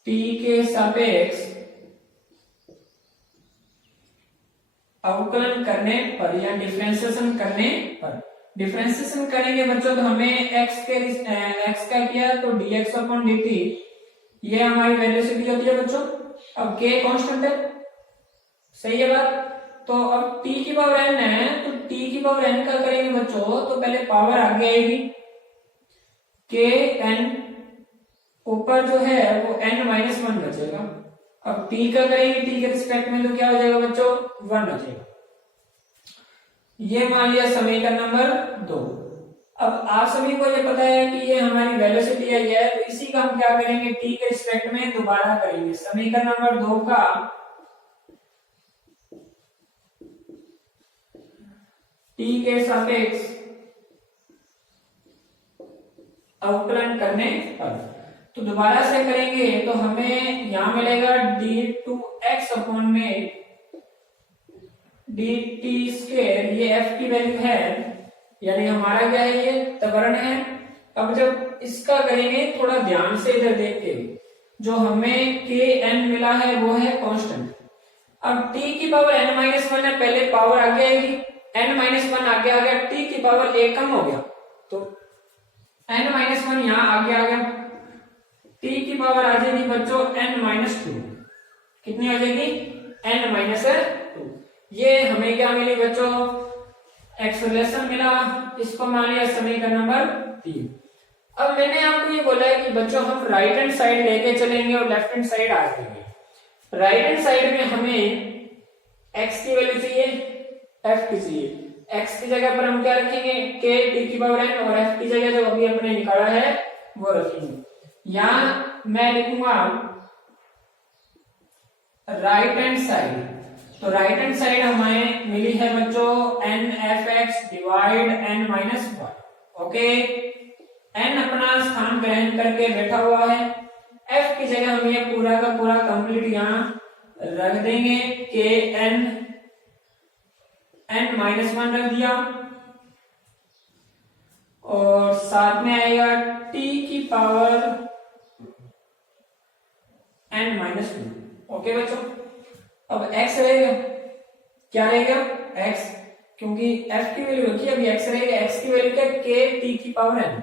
t के सापेक्ष अवकलन करने पर या डिफरेंशिएशन करने पर, डिफरेंशिएशन करेंगे बच्चों तो हमें x का किया तो dx/dt, ये हमारी वेलोसिटी होती है बच्चों। अब k कांस्टेंट है, सही है बात। तो अब t की पावर n है, तो t की पावर n का करेंगे बच्चों तो पहले पावर आगे आएगी, k n ऊपर जो है वो n-1 बचेगा। अब t का करेंगे t के रिस्पेक्ट में तो क्या हो जाएगा बच्चों, 1 हो जाएगा। ये मान लिया समीकरण नंबर 2। अब आप सभी को ये पता है कि ये हमारी वेलोसिटी है, ये तो इसी का हम क्या करेंगे, t के रिस्पेक्ट में दोबारा करेंगे। समीकरण नंबर 2 का t के सापेक्ष अवकलन करने पर, तो दोबारा से करेंगे तो हमें यहां मिलेगा d2x अपॉन में dt स्क्वायर, ये f की वैल्यू है, यानी हमारा क्या है, ये त्वरण है। अब जब इसका करेंगे थोड़ा ध्यान से इधर देख के, जो हमें kn मिला है वो है कांस्टेंट। अब t की पावर n-1 है, पहले पावर आगे आएगी, n-1 आगे आ गया, t की पावर 1 कम हो गया तो n-1 यहां आगे आ गया, t की पावर आ जाएगी बच्चों n-2, कितनी आ जाएगी, n-2। ये हमें क्या मिली बच्चों, एक्सेलरेशन मिला, इसको मान लिया समीकरण नंबर 3। अब मैंने आपको ये बोला है कि बच्चों हम राइट हैंड साइड लेके चलेंगे और लेफ्ट हैंड साइड आ जाएंगे। राइट हैंड साइड में हमें x की वैल्यू चाहिए, f की चाहिए। x की जगह पर हम क्या रखेंगे, k t की पावर n, और f की जगह जो अभी हमने निकाला है वो रखेंगे। यहां मैं लिखूंगा राइट हैंड साइड, तो राइट हैंड साइड हमें मिली है बच्चों NFX divide n-1। Okay, n अपना स्थान ग्रहण करके बैठा हुआ है, f की जगह हम ये पूरा का पूरा कंप्लीट यहां रख देंगे, k n-1 रख दिया, और साथ में आएगा t की पावर n-2। ओके बच्चों, अब x रहेगा, क्या रहेगा x, क्योंकि f की वैल्यू रखी है, अभी x रहेगा, x की वैल्यू क्या, k t की पावर n।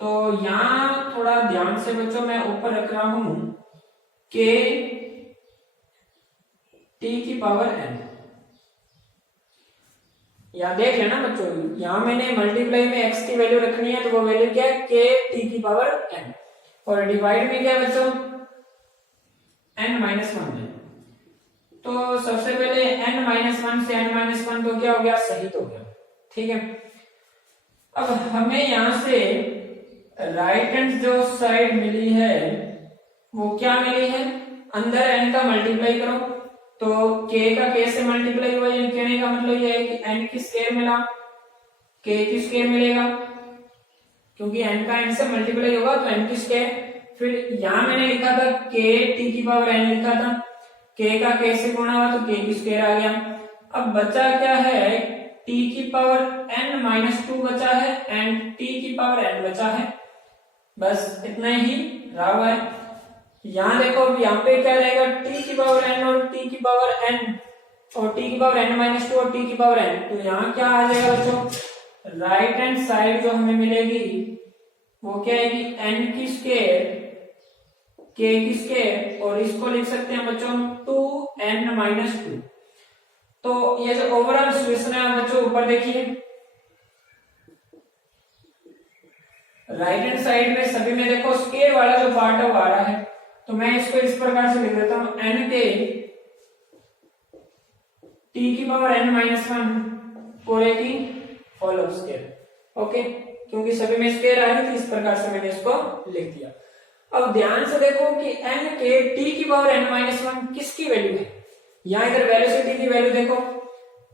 तो यहां थोड़ा ध्यान से बच्चों मैं ऊपर रख रहा हूं k t की पावर n, यहां देख लेना बच्चों, यहां मैंने मल्टीप्लाई में x की वैल्यू रखनी है, तो वो वैल्यू क्या है, k t की पावर n, और डिवाइड में क्या है बच्चों, n-1 है। तो सबसे पहले n-1 से n-1 तो क्या हो गया, सही तो हो गया, ठीक है। अब हमें यहां से राइट हैंड जो साइड मिली है वो क्या मिली है, अंदर n का मल्टीप्लाई करो, तो k का k से मल्टीप्लाई हुआ, ये कहने का मतलब ये है कि n की स्क्वायर मिला, k की स्क्वायर मिलेगा, क्योंकि n का n से मल्टीप्लाई होगा तो n की स्क्वायर। फिर यहां मैंने लिखा था k t की पावर n लिखा था, k का k से गुणा हुआ तो k की स्क्वायर आ गया। अब बचा क्या है, t की पावर n माइनस 2 बचा है एंड t की पावर n बचा है, बस इतना ही रहा हुआ है। यहां देखो अब यहाँ पे क्या रहेगा, t की पावर n और t की पावर n और t की पावर n माइनस 2 और t की पावर n, तो यहाँ क्या आ जाएगा बच्चों, राइट हैंड साइड जो हमें मिलेगी वो क्या आएगी, n की स्क्वायर k की स्क्वायर, और इसको लिख सकते हैं बच्चों 2n माइनस 2। तो ये जो ओवरऑल सॉल्यूशन है बच्चों ऊपर देखिए, राइट हैंड साइड में सभी में देखो स्क्वायर वाला जो पार्ट है वो आ रहा है, तो मैं इसको इस प्रकार से लिख देता हूं n के t की पावर n माइनस 1 पूरे की होल स्क्वायर। ओके, क्योंकि सभी में स्क्वायर आ रही थी इस प्रकार से मैंने इसको लिख दिया। अब ध्यान से देखो कि n के t की पावर n माइनस 1 किसकी वैल्यू है, यहां इधर वेलोसिटी की वैल्यू देखो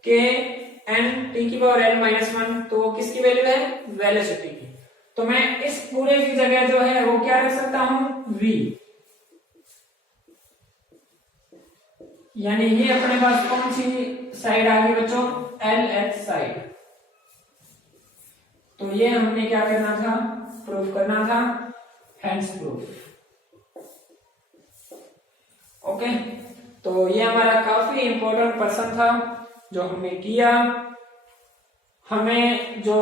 के n t की पावर n माइनस 1, तो वो किसकी वैल्यू है, वेलोसिटी की। तो मैं इस पूरे की जगह जो है वो क्या रख सकता हूं, v, यानी ये अपने पास कौन सी साइड आ गई बच्चों, LH साइड। तो ये हमने क्या करना था, प्रूफ करना था, हैंड्स प्रूफ। ओके, तो ये हमारा काफी इंपॉर्टेंट पर्सन था जो हमने किया। हमें जो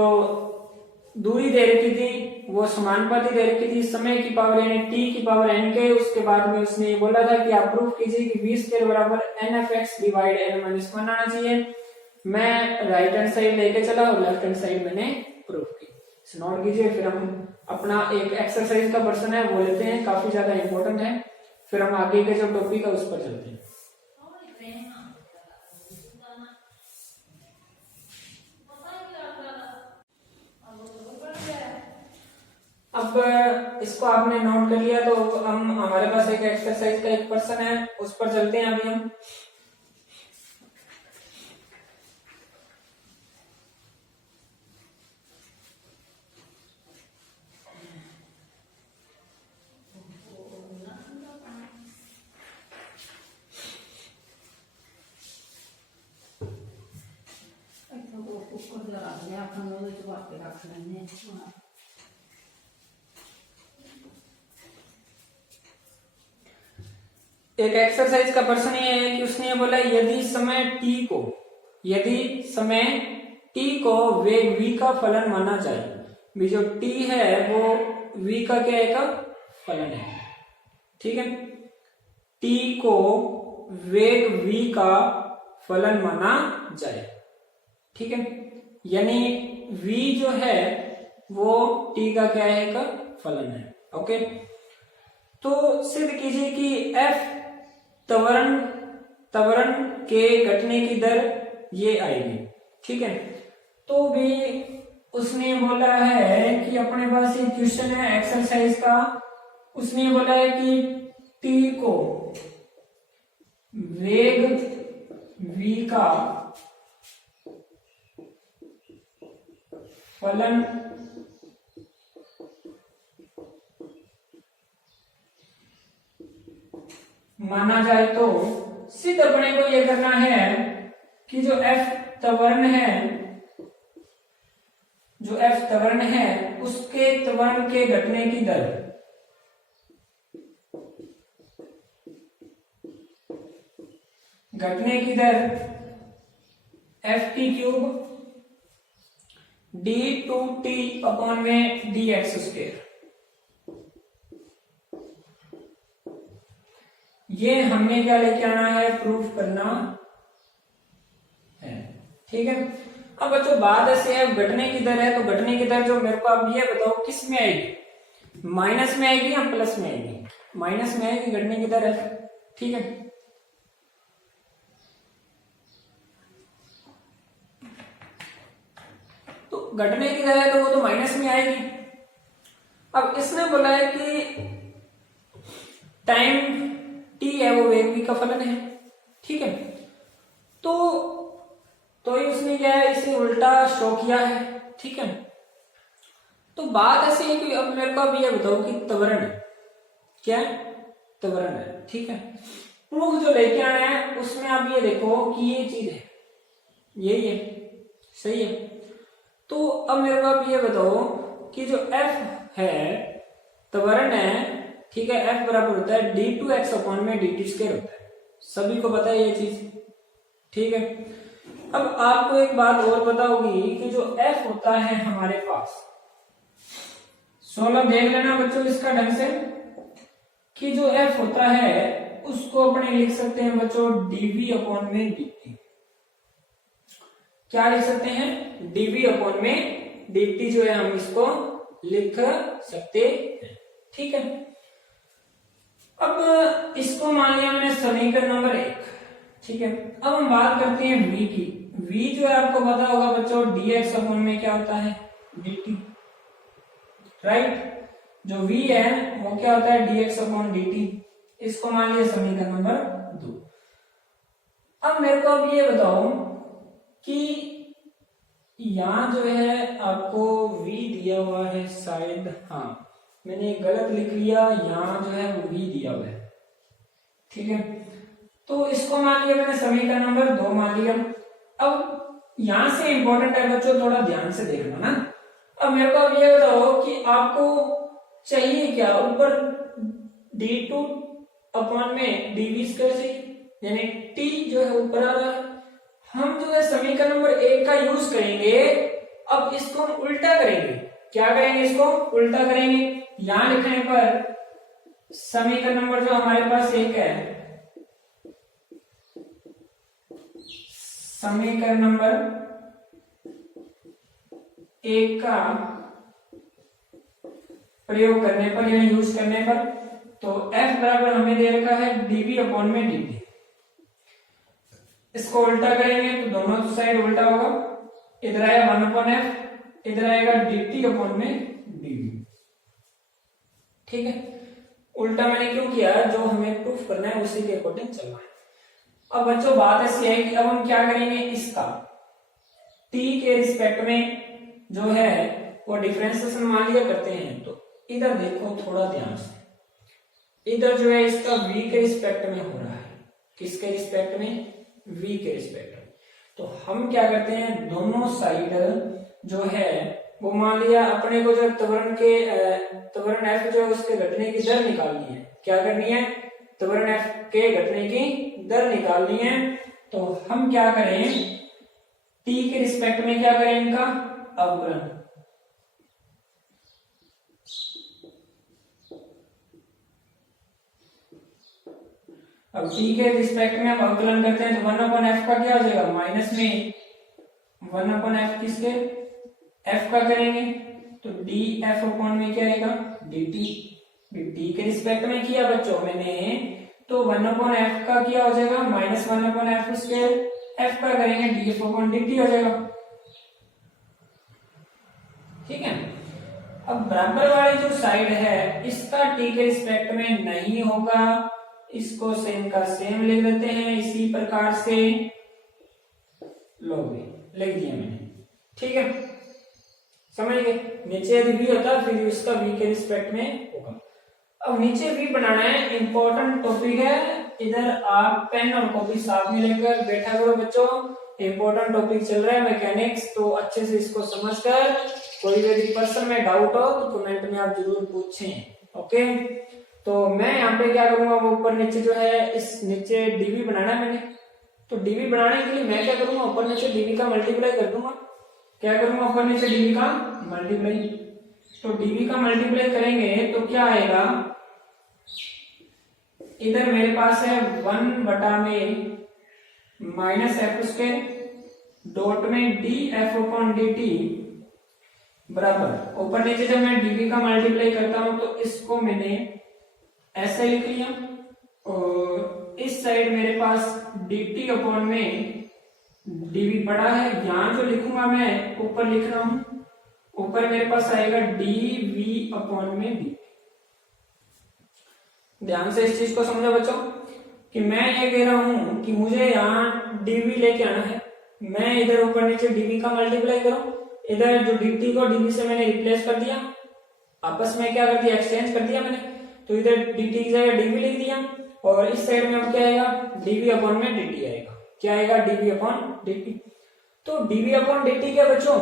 दूरी दे रखी थी वो समानुपाती दे रखी थी, समय की पावर यानी t की पावर n के, उसके बाद में उसने ये बोला था कि आप प्रूफ कीजिए कि v स्क्वायर बराबर nfx डिवाइड n माइनस 1 आना चाहिए। मैं राइट हैंड साइड लेके चला और लेफ्ट हैंड साइड मैंने प्रूफ की, इसे नोट कीजिए। फिर हम अपना एक एक्सरसाइज का पर्सन है वो लेते हैं, काफी ज्यादा इंपॉर्टेंट है, फिर हम आगे के जो टॉपिक है उस पर चलते हैं। अब इसको आपने नोट कर लिया, तो हम हमारे पास एक एक्सरसाइज का एक पर्सन है उस पर चलते हैं अभी हम। एक एक्सरसाइज का प्रश्न ये है कि उसने बोला यदि समय t को वेग v का फलन माना जाए, भी जो t है वो v का क्या है, का फलन है, ठीक है। t को वेग v का फलन माना जाए, ठीक है, यानी v जो है वो t का क्या है, का फलन है। ओके, तो सिद्ध कीजिए कि f त्वरण के घटने की दर ये आएगी, ठीक है। तो भी उसने बोला है कि अपने पास एक क्वेश्चन है एक्सरसाइज का, उसने बोला है कि t को वेग v का फलन माना जाए, तो सिद्ध अपने को यह करना है कि जो f त्वरण है उसके त्वरण के घटने की दर f की क्यूब d2t अपॉन में dx स्क्वायर, ये हमने क्या लेके आना है, प्रूफ करना है, ठीक है। अब बच्चों बात ऐसे है, घटने की दर है, तो घटने की दर जो मेरे को आप ये बताओ किस में आएगी, माइनस में आएगी या प्लस में आएगी, माइनस में आएगी घटने की दर है, ठीक है। तो घटने की दर है तो वो तो माइनस में आएगी। अब इसने बोला है कि टाइम t है वो वेग v का फलन है, ठीक है। तो उसने क्या है, इसे उल्टा शो किया है, ठीक है। तो बात ऐसी है कि अब मेरे को अब ये बताओ कि त्वरण क्या है, त्वरण है, ठीक है। प्रूफ जो लेके आना है उसमें आप ये देखो कि ये चीज है, यही है, सही है। तो अब मेरे को आप ये बताओ कि जो f है त्वरण है, ठीक है, f बराबर होता है d2x अपॉन में dt स्क्वायर होता है, सभी को पता है ये चीज, ठीक है। अब आपको एक बात और पता होगी कि जो f होता है हमारे पास, सोलह देख लेना बच्चों इसका ढंग से, कि जो f होता है उसको अपने लिख सकते हैं बच्चों dv अपॉन में dt। क्या लिख सकते हैं? dv अपॉन में dt जो है हम इसको लिख सकते हैं, ठीक है। अब इसको मान लिया मैंने समीकरण नंबर 1, ठीक है। अब हम बात करते हैं v की। v जो है आपको पता होगा बच्चों dx अपॉन में क्या होता है dt, राइट। जो v है वो क्या होता है dx अपॉन dt, इसको मान लिया समीकरण नंबर 2। अब मेरे को अब ये बताओ कि यहां जो है आपको v दिया हुआ है शायद, हाँ मैंने गलत लिख लिया, यहां जो है वो v दिया हुआ है, ठीक है। तो इसको मान लिया मैंने समीकरण नंबर 2 मान लिया। अब यहां से इंपॉर्टेंट है बच्चों, थोड़ा ध्यान से देखना ना। अब मेरे को अब ये बताओ कि आपको चाहिए क्या, ऊपर d2 अपॉन में dv स्क्वायर चाहिए, यानी t जो है ऊपर आ रहा है। हम जो है समीकरण नंबर 1 का यूज करेंगे, अब इसको हम उल्टा करेंगे। क्या करेंगे? इसको उल्टा करेंगे। यहां लिखने पर समीकरण नंबर जो हमारे पास 1 है, समीकरण नंबर 1 का प्रयोग करने पर या यूज करने पर, तो f बराबर हमें दे रखा है dv अपॉन में dt। इसको उल्टा करेंगे तो दोनों साइड उल्टा होगा, इधर आएगा 1 अपॉन f, इधर आएगा dt अपॉन में dv, ठीक है। उल्टा मैंने क्यों किया? जो हमें प्रूफ करना है उसी के अकॉर्डिंग चलना है। अब बच्चों बात ऐसी है कि अब हम क्या करेंगे, इसका t के रिस्पेक्ट में जो है वो डिफरेंशिएशन मान लिया करते हैं। तो इधर देखो थोड़ा ध्यान से, इधर जो है इसका v के रिस्पेक्ट में हो रहा है, किसके रिस्पेक्ट में? v के रिस्पेक्ट में। तो हम क्या करते हैं, दोनों साइड जो है वो मान लिया अपने को जो त्वरण f जो है उसके घटने की दर निकालनी है। क्या करनी है? त्वरण f के घटने की दर निकालनी है। तो हम क्या करें, t के रिस्पेक्ट में क्या करें, इनका अवकलन। अब t के रिस्पेक्ट में हम अवकलन करते हैं तो 1 अपॉन f का क्या हो जाएगा, माइनस में 1 अपॉन f किसके, f का करेंगे तो df अपॉन में क्या आएगा dt। t के रिस्पेक्ट में किया बच्चों मैंने, तो 1 अपॉन f का क्या हो जाएगा minus 1 upon f square, f का करेंगे df अपॉन dt हो जाएगा, ठीक है। अब बराबर वाली जो साइड है इसका t के रिस्पेक्ट में नहीं होगा, इसको सेम का सेम लिख देते हैं इसी प्रकार से, लो लिख दिया मैंने, ठीक है, समझ गए। नीचे यदि v होता फिर इसका v के रिस्पेक्ट में होगा। अब नीचे v बनाना है, इंपॉर्टेंट टॉपिक है, इधर आप पेन और कॉपी साथ में लेकर बैठा करो बच्चों। इंपॉर्टेंट टॉपिक चल रहा है मैकेनिक्स, तो अच्छे से इसको समझकर कोई यदि पर्सन में डाउट हो तो कमेंट में आप जरूर पूछें, ओके। तो मैं यहाँ पे क्या करूंगा, वो ऊपर नीचे जो है इस नीचे dv बनाना है मैंने, तो dv बनाने के लिए मैं क्या करूंगा, ऊपर नीचे dv का मल्टीप्लाई कर दूंगा। क्या करूंगा, ऊपर नीचे dv का मल्टीप्लाई। तो dv का मल्टीप्लाई करेंगे तो क्या आएगा, इधर मेरे पास है 1 बटा में माइनस एफ स्क्वायर डॉट में D F upon D T बराबर, ऊपर नीचे जब मैं dv का मल्टीप्लाई करता हूं तो इसको मैंने ऐसे लिख लिया, और इस साइड मेरे पास dt अपॉन में dv पड़ा है। यहां जो लिखूंगा मैं ऊपर लिख रहा हूं, ऊपर मेरे पास आएगा dv अपॉन में dt। ध्यान से इस चीज को समझो बच्चों कि मैं ये कह रहा हूं कि मुझे यहाँ dv लेके आना है, मैं इधर ऊपर नीचे dv का मल्टीप्लाई करूं, इधर जो dt को dv से मैंने रिप्लेस कर दिया, आपस में क्या कर दिया, एक्सचेंज कर दिया मैंने, तो इधर dt की जगह dv लिख दिया, और इस साइड में अब क्या आएगा dv अपॉन में dt आएगा। क्या आएगा, dv अपॉन dt। तो dv अपॉन dt क्या बच्चों,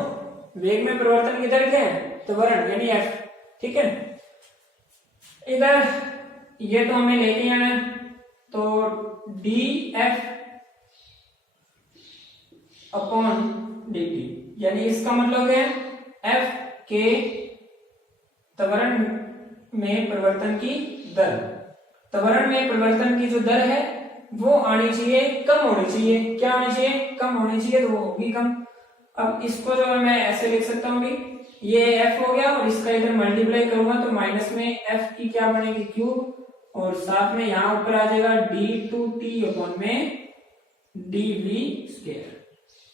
वेग में परिवर्तन की दर क्या है, त्वरण यानी f, ठीक है। इधर ये तो हमें लेके आना है, तो df अपॉन dt यानी इसका मतलब है f के त्वरण में परिवर्तन की दर, त्वरण में परिवर्तन की जो दर है वो आनी चाहिए, कम होनी चाहिए, क्या होनी चाहिए, कम होनी चाहिए, तो वो होगी कम। अब इसको जो मैं ऐसे लिख सकता हूँ भी, ये f हो गया और इसका इधर मल्टीप्लाई करूंगा तो माइनस में f की क्या बनेगी क्यूब, और साथ में यहाँ ऊपर आ जाएगा d2t अपॉन में dv स्क्वायर।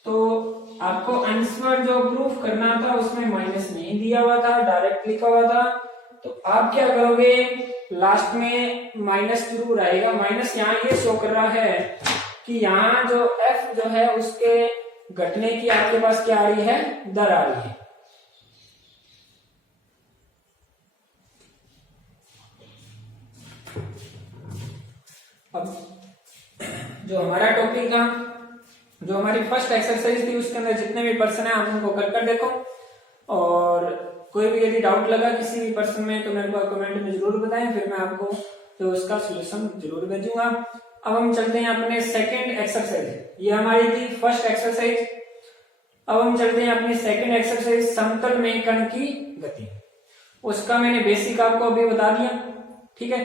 तो आपको आंसर जो प्रूफ करना था उसमें माइनस नहीं दिया हुआ था, डायरेक्ट लिखा हुआ था, तो आप क्या करोगे, लास्ट में माइनस जरूर आएगा। माइनस यहाँ ये शो कर रहा है कि यहाँ जो f जो है उसके घटने की आपके पास क्या आ रही है, दर आ रही है। अब जो हमारा टॉपिक था, जो हमारी फर्स्ट एक्सरसाइज थी, उसके अंदर जितने भी पर्सन है आप उनको कर देखो, और कोई भी यदि डाउट लगा किसी भी पर्सन में तो मेरे को कमेंट में जरूर बताएं, फिर मैं आपको जो उसका सॉल्यूशन जरूर भेजूंगा। अब हम चलते हैं अपने सेकंड एक्सरसाइज, ये हमारी थी फर्स्ट एक्सरसाइज। अब हम चलते हैं अपनी सेकंड एक्सरसाइज, समतल में कण की गति। उसका मैंने बेसिक आपको अभी बता दिया, ठीक है।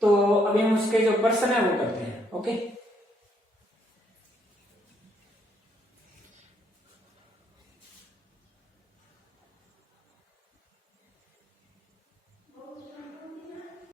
तो अभी हम उसके जो पर्सन है वो करते हैं, ओके।